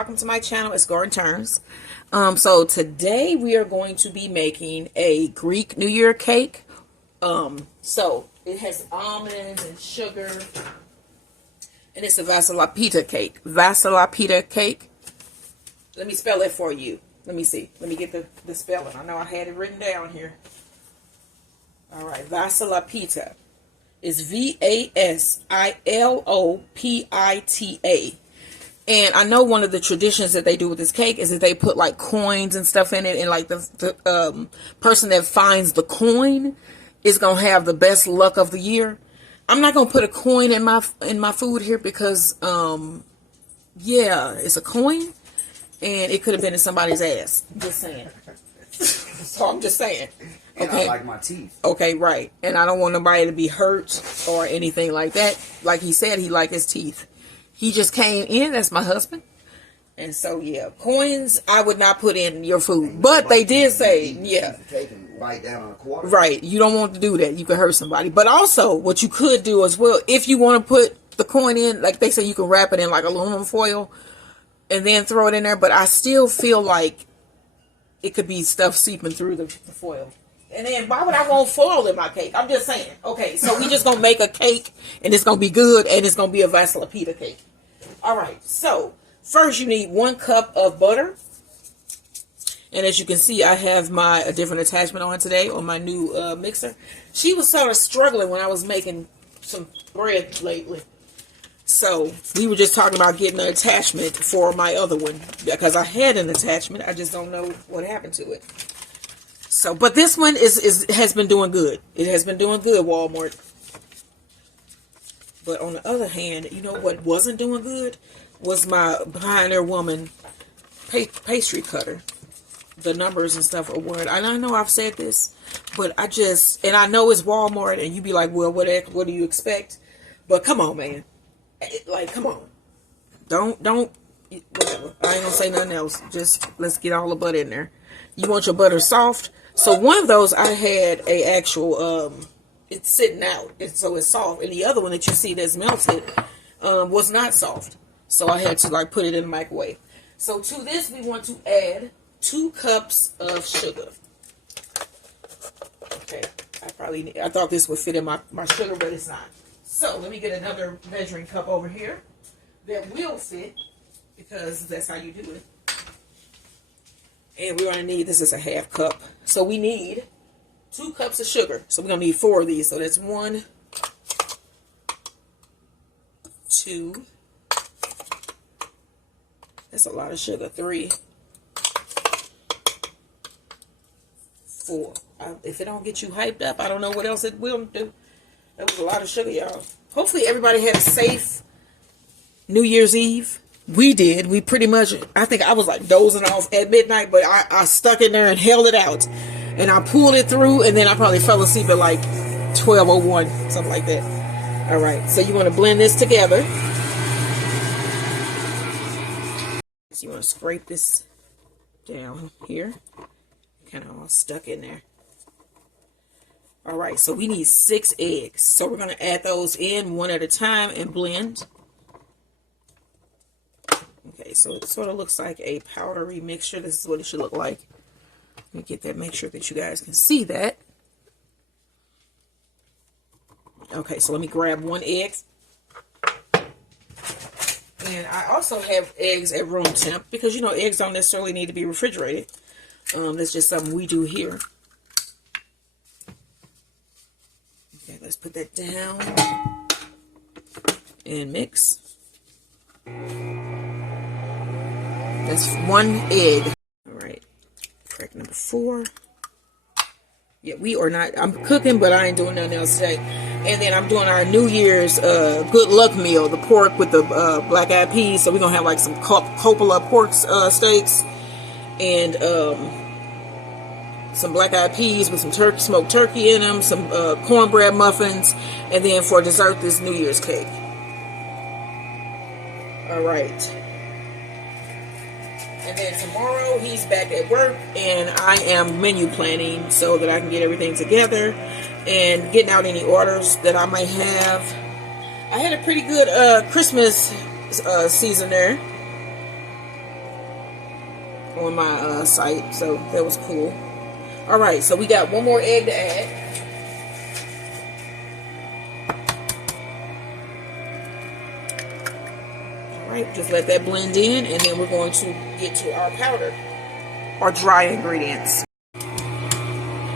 welcome to my channel. It's Garden Turns. So today we are going to be making a Greek New Year cake. So it has almonds and sugar, and it's a Vasilopita cake. Vasilopita cake. Let me spell it for you. Let me see. Let me get the spelling. I know I had it written down here. All right, Vasilopita is Vasilopita. And I know one of the traditions that they do with this cake is that they put like coins and stuff in it, and like the person that finds the coin is gonna have the best luck of the year. I'm not gonna put a coin in my food here because yeah, it's a coin and it could have been in somebody's ass. I'm just saying. So I'm just saying. And okay. I like my teeth. Okay, right. And I don't want nobody to be hurt or anything like that. Like he said, he liked his teeth. He just came in. That's my husband. And so, yeah, coins I would not put in your food. But they did say, yeah. Bite down on a quarter. Right. You don't want to do that. You could hurt somebody. But also, what you could do as well, if you want to put the coin in, like they say, you can wrap it in like aluminum foil and then throw it in there. But I still feel like it could be stuff seeping through the foil. And then why would I want foil in my cake? I'm just saying. Okay, so we just going to make a cake and it's going to be good and it's going to be a Vasilopita cake. All right, so first you need 1 cup of butter. And as you can see, I have a different attachment on today on my new mixer. She was sort of struggling when I was making some bread lately. So we were just talking about getting an attachment for my other one. Because I had an attachment. I just don't know what happened to it. So, but this one has been doing good. It has been doing good, Walmart. But on the other hand, you know what wasn't doing good? Was my Pioneer Woman pastry cutter. The numbers and stuff are weird. And I know I've said this, but and I know it's Walmart, and you be like, well, what do you expect? But come on, man. Like, come on. Don't, whatever. I ain't gonna say nothing else. Just, let's get all the butter in there. You want your butter soft? So one of those I had a actual, it's sitting out, so it's soft. And the other one that you see that's melted was not soft. So I had to like put it in the microwave. So to this we want to add 2 cups of sugar. Okay, I thought this would fit in my sugar, but it's not. So let me get another measuring cup over here that will fit, because that's how you do it. And we're going to need, this is a 1/2 cup. So we need 2 cups of sugar. So we're going to need 4 of these. So that's 1, 2. That's a lot of sugar. 3, 4. If it don't get you hyped up, I don't know what else it will do. That was a lot of sugar, y'all. Hopefully everybody had a safe New Year's Eve. We did. We pretty much, I think I was like dozing off at midnight, but I stuck in there and held it out. And I pulled it through, and then I probably fell asleep at like 12:01, something like that. All right, so you want to blend this together. So you want to scrape this down here. Kind of all stuck in there. All right, so we need 6 eggs. So we're going to add those in one at a time and blend. Okay, so it sort of looks like a powdery mixture. This is what it should look like. Let me get that, make sure that you guys can see that. Okay, so let me grab 1 egg. And I also have eggs at room temp because, you know, eggs don't necessarily need to be refrigerated. That's just something we do here. Okay, let's put that down and mix. That's 1 egg. All right, crack number 4. Yeah, we are not, I'm cooking, but I ain't doing nothing else today. And then I'm doing our New Year's good luck meal, the pork with the black eyed peas. So we're going to have like some Coppola pork steaks and some black eyed peas with some smoked turkey in them, some cornbread muffins, and then for dessert, this New Year's cake. All right. And then tomorrow he's back at work and I am menu planning so that I can get everything together and getting out any orders that I might have. I had a pretty good Christmas season there. on my site, so that was cool. All right, so we got one more egg to add. All right, just let that blend in, and then we're going to get to our powder, our dry ingredients.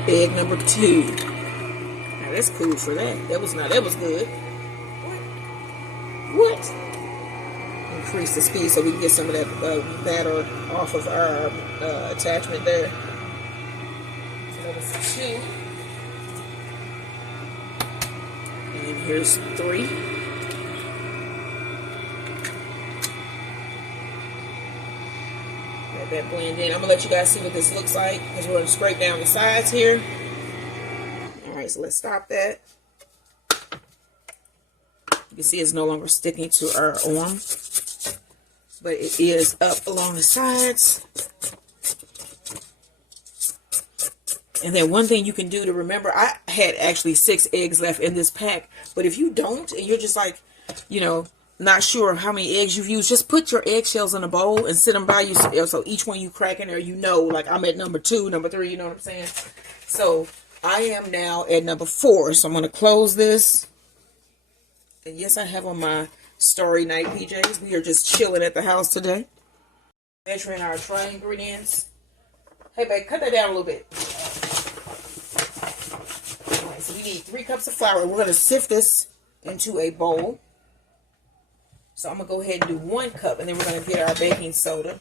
Egg number 2. Now that's cool for that. That was good. What? Increase the speed so we can get some of that batter off of our attachment there. So that was 2. And here's 3. Let that blend in. I'm gonna let you guys see what this looks like because we're gonna scrape down the sides here. All right, so let's stop that. You can see it's no longer sticking to our arm, but it is up along the sides. And then one thing you can do to remember, I had actually 6 eggs left in this pack, but if you don't, and you're just like, you know, not sure how many eggs you've used, just put your eggshells in a bowl and sit them by you, so each one you crack in there, you know, like I'm at number 2, number 3, you know what I'm saying? So I am now at number 4, so I'm going to close this. And yes, I have on my Starry Night PJs. We are just chilling at the house today. Measuring our dry ingredients. Hey, babe, cut that down a little bit. Alright, so we need 3 cups of flour. We're going to sift this into a bowl. So I'm going to go ahead and do 1 cup. And then we're going to get our baking soda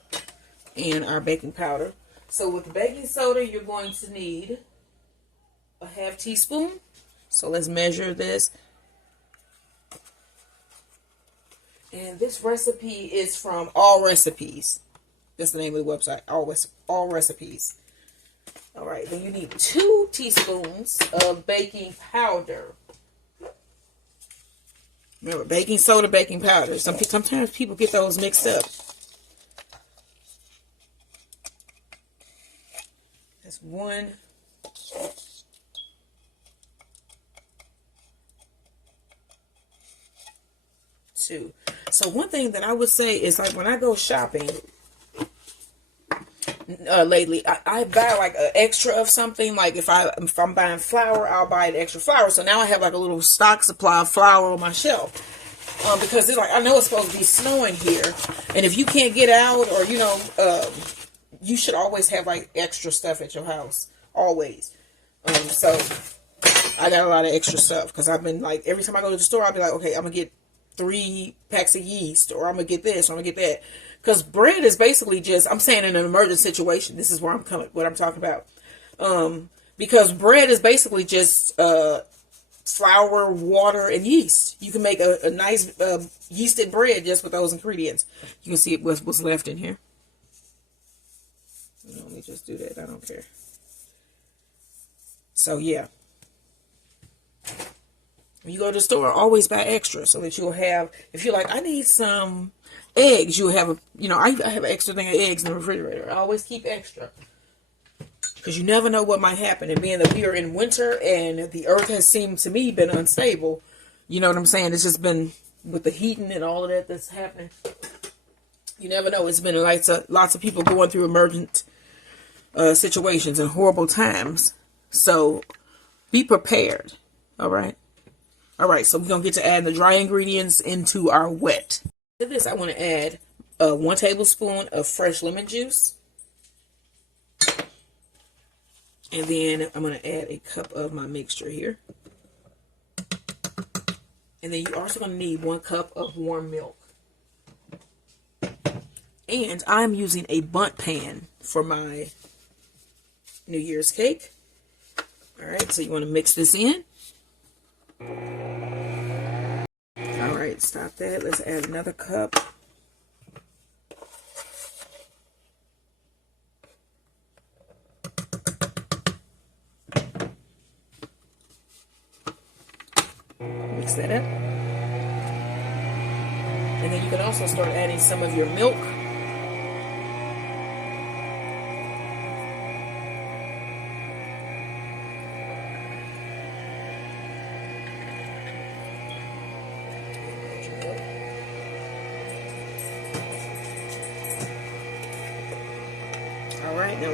and our baking powder. So with the baking soda, you're going to need a ½ teaspoon. So let's measure this. And this recipe is from All Recipes. That's the name of the website. All Recipes. All right. Then you need 2 teaspoons of baking powder. Remember, baking soda, baking powder. Sometimes people get those mixed up. That's 1. 2. So one thing that I would say is, like, when I go shopping lately, I buy like an extra of something. Like if I'm buying flour, I'll buy an extra flour. So now I have like a little stock supply of flour on my shelf. Because it's like, I know it's supposed to be snowing here, and if you can't get out, or you know, you should always have like extra stuff at your house, always. So I got a lot of extra stuff because I've been like, every time I go to the store, I'll be like, okay, I'm gonna get 3 packs of yeast, or I'm gonna get this, or I'm gonna get that. Because bread is basically just, I'm saying in an emergent situation, this is where I'm coming, what I'm talking about. Because bread is basically just flour, water, and yeast. You can make a nice yeasted bread just with those ingredients. You can see what's left in here. Let me just do that. I don't care. So yeah. When you go to the store, always buy extra so that you'll have, if you're like, I need some eggs, you'll have I have an extra thing of eggs in the refrigerator. I always keep extra. Because you never know what might happen. And being that we are in winter and the earth has seemed to me been unstable, you know what I'm saying? It's just been with the heating and all of that that's happening. You never know. It's been lots of people going through emergent situations and horrible times. So be prepared. All right. All right, so we're going to get to add the dry ingredients into our wet. To this, I want to add 1 tablespoon of fresh lemon juice. And then I'm going to add a cup of my mixture here. And then you're also going to need 1 cup of warm milk. And I'm using a Bunt pan for my New Year's cake. All right, so you want to mix this in. All right, stop that. Let's add another cup. Mix that up. And then you can also start adding some of your milk.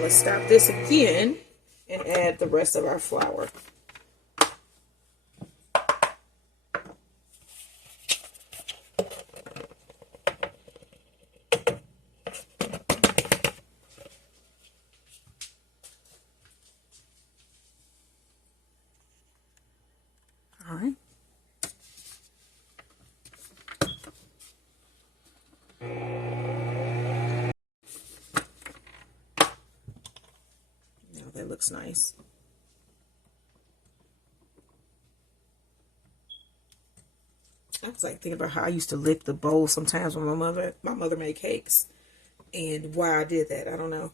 to stop this again and add the rest of our flour. All right. Now that looks nice. I was like thinking about how I used to lick the bowl sometimes when my mother made cakes, and why I did that, I don't know.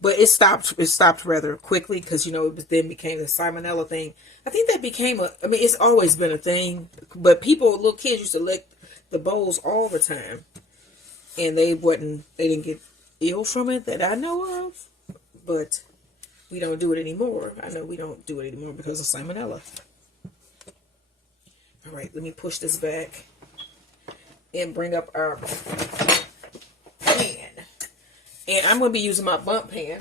But it stopped rather quickly because, you know, it then became the salmonella thing. I think that became I mean, it's always been a thing, but little kids used to lick the bowls all the time, and they didn't get ill from it that I know of, but we don't do it anymore. I know we don't do it anymore because of salmonella. All right, let me push this back and bring up our pan. And I'm going to be using my Bunt pan.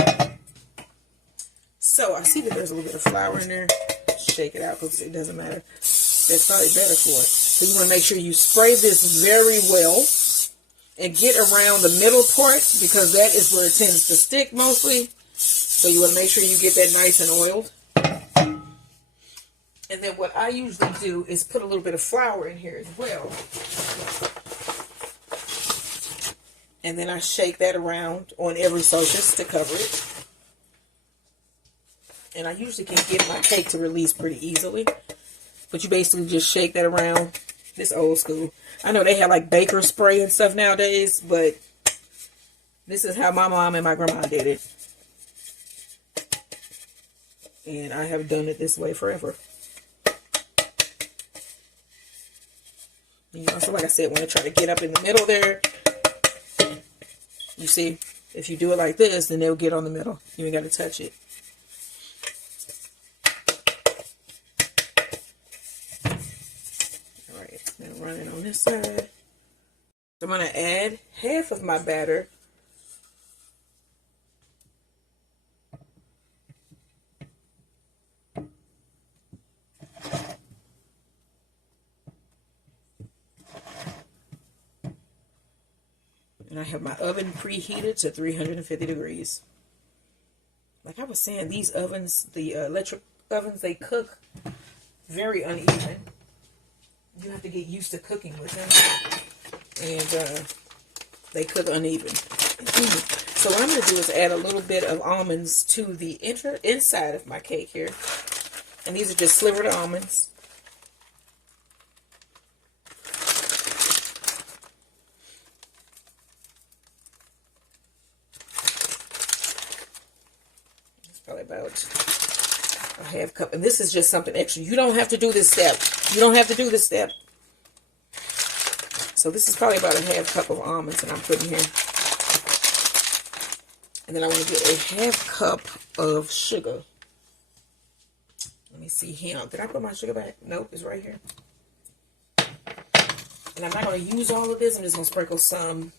So I see that there's a little bit of flour in there. Shake it out because it doesn't matter. That's probably better for it. So you want to make sure you spray this very well and get around the middle part because that is where it tends to stick mostly. So you want to make sure you get that nice and oiled. And then what I usually do is put a little bit of flour in here as well. And then I shake that around on every surface to cover it. And I usually can get my cake to release pretty easily. But you basically just shake that around. This old school. I know they have like baker spray and stuff nowadays, but this is how my mom and my grandma did it. And I have done it this way forever. You know, so like I said, when I try to get up in the middle there, you see, if you do it like this, then they'll get on the middle. You ain't got to touch it. All right, now run it on this side. I'm going to add half of my batter. And I have my oven preheated to 350 degrees. Like I was saying, these ovens, the electric ovens, they cook very uneven. You have to get used to cooking with them. And they cook uneven. So what I'm going to do is add a little bit of almonds to the inside of my cake here. And these are just slivered almonds. Probably about a half cup. And this is just something extra. You don't have to do this step. You don't have to do this step. So this is probably about a half cup of almonds that I'm putting here. And then I want to get a half cup of sugar. Let me see here. Did I put my sugar back? Nope, it's right here. And I'm not going to use all of this. I'm just going to sprinkle some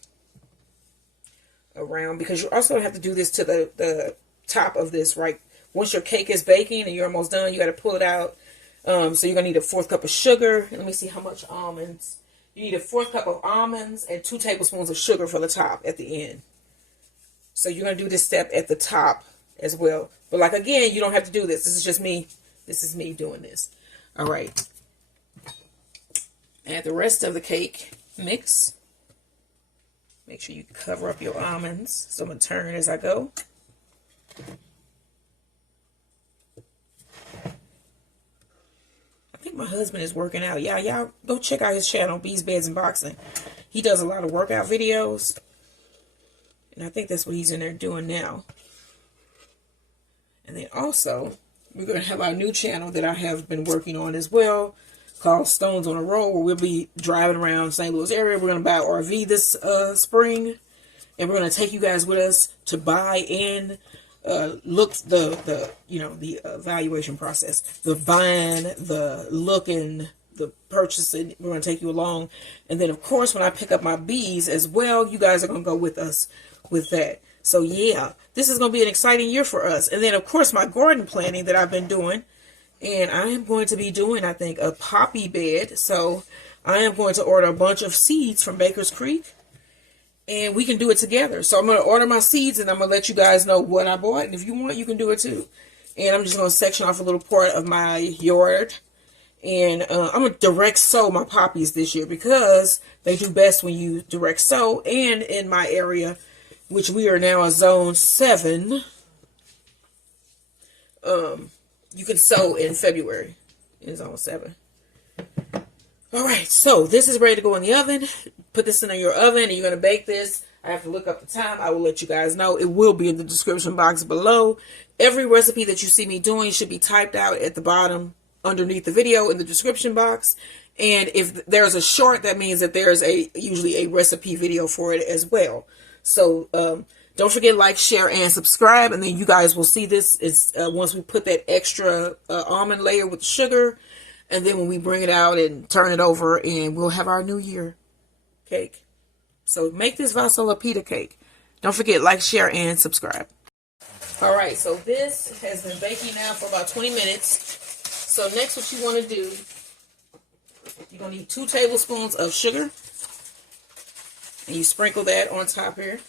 around because you also have to do this to the top of this, right? Once your cake is baking and you're almost done, you got to pull it out. So you're going to need a 1/4 cup of sugar. Let me see how much almonds. You need a 1/4 cup of almonds and 2 tablespoons of sugar for the top at the end. So you're going to do this step at the top as well. But like, again, you don't have to do this. This is just me. This is me doing this. All right. Add the rest of the cake mix. Make sure you cover up your almonds. So I'm going to turn as I go. I think my husband is working out. Yeah, y'all go check out his channel, Bees, Beds, and Boxing. He does a lot of workout videos. And I think that's what he's in there doing now. And then also, we're going to have our new channel that I have been working on as well, called Stones on a Roll, where we'll be driving around St. Louis area. We're going to buy an RV this spring. And we're going to take you guys with us to buy and look the evaluation process, the buying, the looking, the purchasing. We're going to take you along. And then, of course, when I pick up my bees as well, you guys are going to go with us with that. So yeah, this is going to be an exciting year for us. And then of course my garden planting that I've been doing. And I am going to be doing, I think, a poppy bed. So I am going to order a bunch of seeds from Baker's Creek. And we can do it together. So I'm going to order my seeds and I'm going to let you guys know what I bought. And if you want, you can do it too. And I'm just going to section off a little part of my yard. And I'm going to direct sow my poppies this year because they do best when you direct sow. And in my area, which we are now a zone 7, you can sow in February in zone 7. All right, so this is ready to go in the oven. Put this in your oven and you're going to bake this. I have to look up the time. I will let you guys know. It will be in the description box below. Every recipe that you see me doing should be typed out at the bottom underneath the video in the description box. And if there's a short, that means that there's usually a recipe video for it as well. So don't forget, like, share, and subscribe. And then you guys will see this is once we put that extra almond layer with sugar. And then when we bring it out and turn it over, and we'll have our New Year cake. So make this Vasilopita cake. Don't forget, like, share, and subscribe. All right, so this has been baking now for about 20 minutes. So next what you want to do, you're going to need 2 tablespoons of sugar. And you sprinkle that on top here.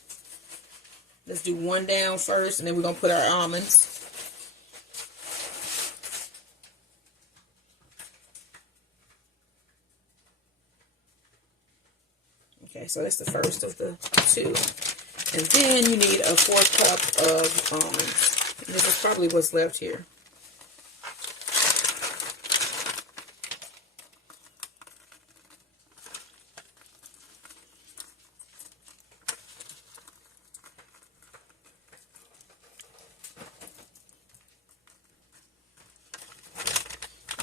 Let's do 1 down first, and then we're going to put our almonds. Okay, so that's the first of the 2. And then you need a 4th cup of almonds. And this is probably what's left here.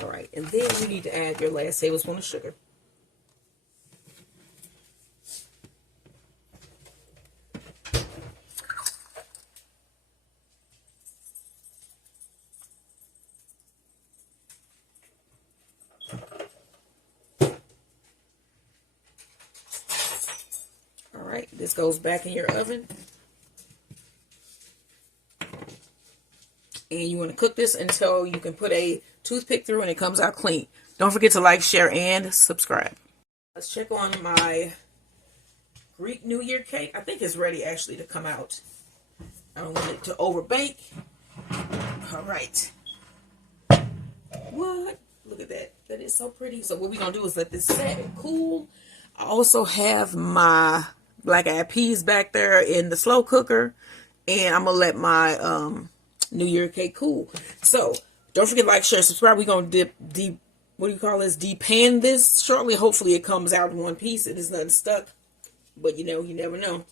All right, and then you need to add your last tablespoon of sugar. All right, this goes back in your oven. And you want to cook this until you can put a toothpick through and it comes out clean. Don't forget to like, share, and subscribe. Let's check on my Greek New Year cake. I think it's ready actually to come out. I don't want it to overbake. All right. What? Look at that. That is so pretty. So what we're going to do is let this set and cool. I also have my black eyed peas back there in the slow cooker. And I'm going to let my New Year cake cool. So don't forget to like, share, subscribe. We're going to depan this shortly. Hopefully it comes out in one piece and it's nothing stuck. But you know, you never know.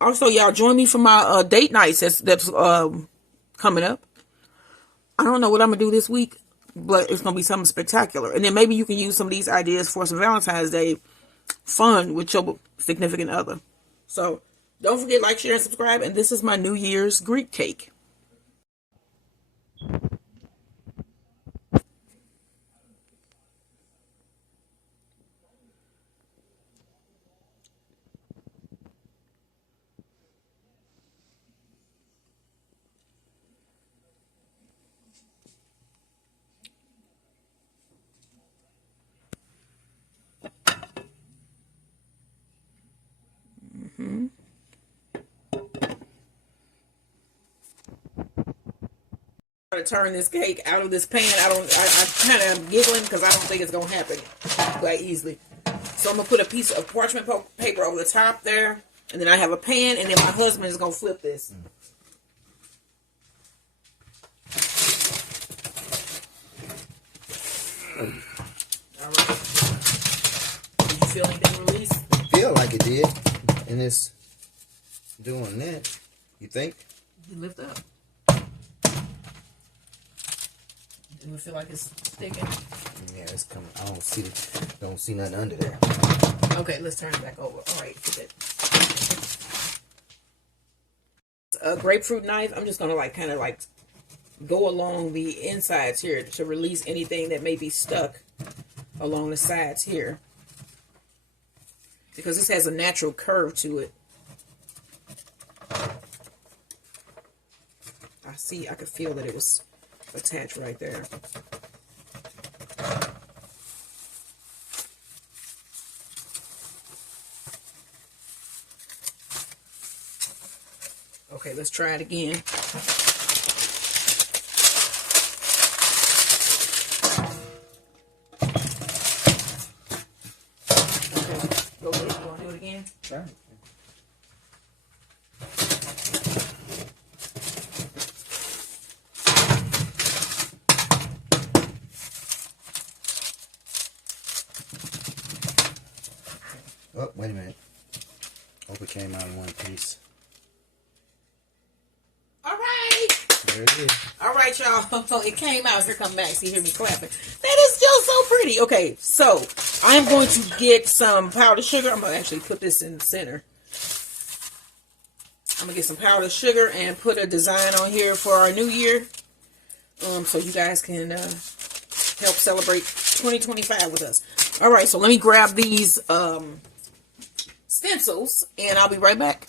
Also, y'all join me for my date nights that's coming up. I don't know what I'm going to do this week, but it's going to be something spectacular. And then maybe you can use some of these ideas for some Valentine's Day fun with your significant other. So don't forget, like, share, and subscribe. And this is my New Year's Greek cake. To turn this cake out of this pan. I kind of giggling because I don't think it's gonna happen quite easily. So I'm gonna put a piece of parchment paper over the top there, and then I have a pan, and then my husband is gonna flip this. All right. Did you feel anything release? Feel like it did, and it's doing that. You think? You lift up. It would feel like it's sticking. Yeah, it's coming. I don't see nothing under there. Okay, let's turn it back over. All right, get that. A grapefruit knife. I'm just gonna kind of go along the insides here to release anything that may be stuck along the sides here, because this has a natural curve to it. I could feel that it was attached right there. Okay, let's try it again. Okay, go ahead. You want to do it again? Sure. Oh, wait a minute. Hope it came out in one piece. All right. There it is. All right, y'all. It came out. Here come Max. You hear me clapping. That is still so pretty. Okay, so I am going to get some powdered sugar. I'm going to actually put this in the center. I'm going to get some powdered sugar and put a design on here for our new year. So you guys can help celebrate 2025 with us. All right, so let me grab these stencils, and I'll be right back.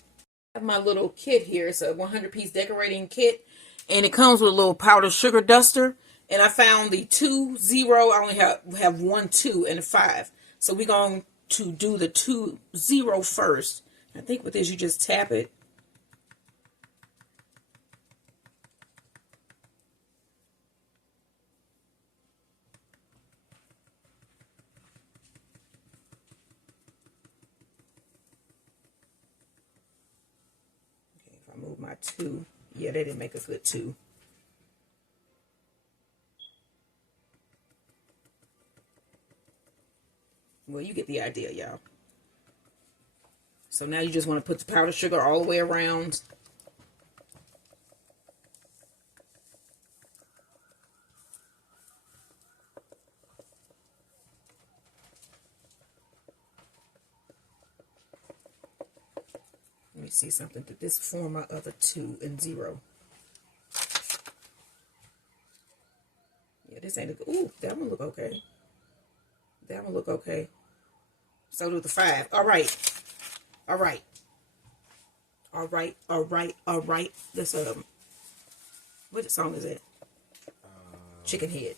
I have my little kit here. It's a 100-piece decorating kit, and it comes with a little powdered sugar duster. And I found the 2, 0. I only have 1, 2, and a 5. So we're going to do the 2, 0 first. I think with this, you just tap it. I move my 2. Yeah, they didn't make a good 2. Well, you get the idea, y'all. So now you just want to put the powdered sugar all the way around. Let me see something. Did this form my other 2 and 0? Yeah, this ain't a, ooh, that one look okay. That one look okay. So do the 5. All right. All right. All right. All right. All right. This what song is it? Chicken Head.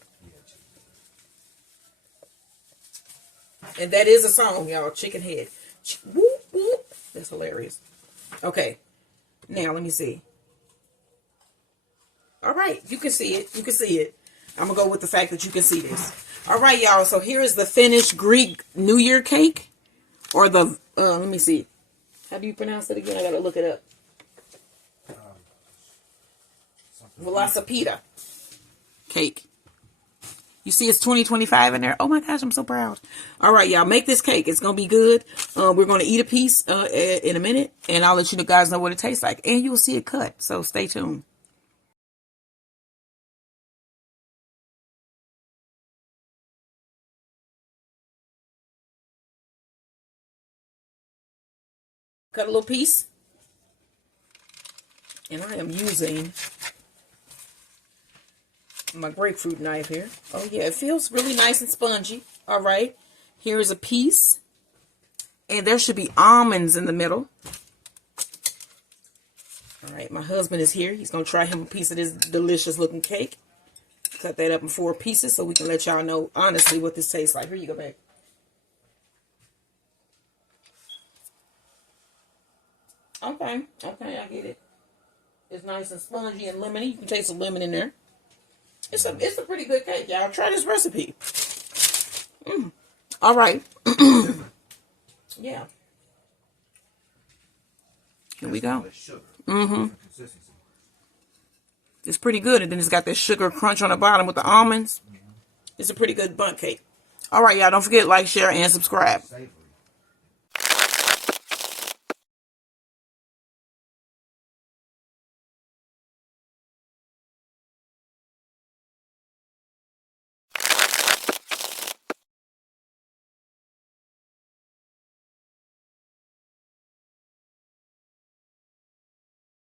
And that is a song, y'all. Chicken Head. Whoop, whoop. That's hilarious. Okay. Now, let me see. All right. You can see it. You can see it. I'm going to go with the fact that you can see this. All right, y'all. So here is the finished Greek New Year cake. Or the, let me see. How do you pronounce it again? I got to look it up. Vasilopita cake. You see it's 2025 in there. Oh my gosh, I'm so proud. All right, y'all, make this cake. It's going to be good. We're going to eat a piece in a minute, and I'll let you guys know what it tastes like. And you'll see it cut, so stay tuned. Cut a little piece. And I am using my grapefruit knife here. Oh yeah, it feels really nice and spongy. All right, here's a piece, and there should be almonds in the middle. All right, my husband is here. He's gonna try him a piece of this delicious looking cake. Cut that up in 4 pieces so we can let y'all know honestly what this tastes like. Here you go, babe. Okay, okay, I get it. It's nice and spongy and lemony. You can taste the lemon in there. It's a pretty good cake, y'all. Try this recipe. All right. Yeah. Here we go. It's pretty good, and then it's got that sugar crunch on the bottom with the almonds. It's a pretty good bundt cake. All right, y'all. Don't forget to like, share, and subscribe.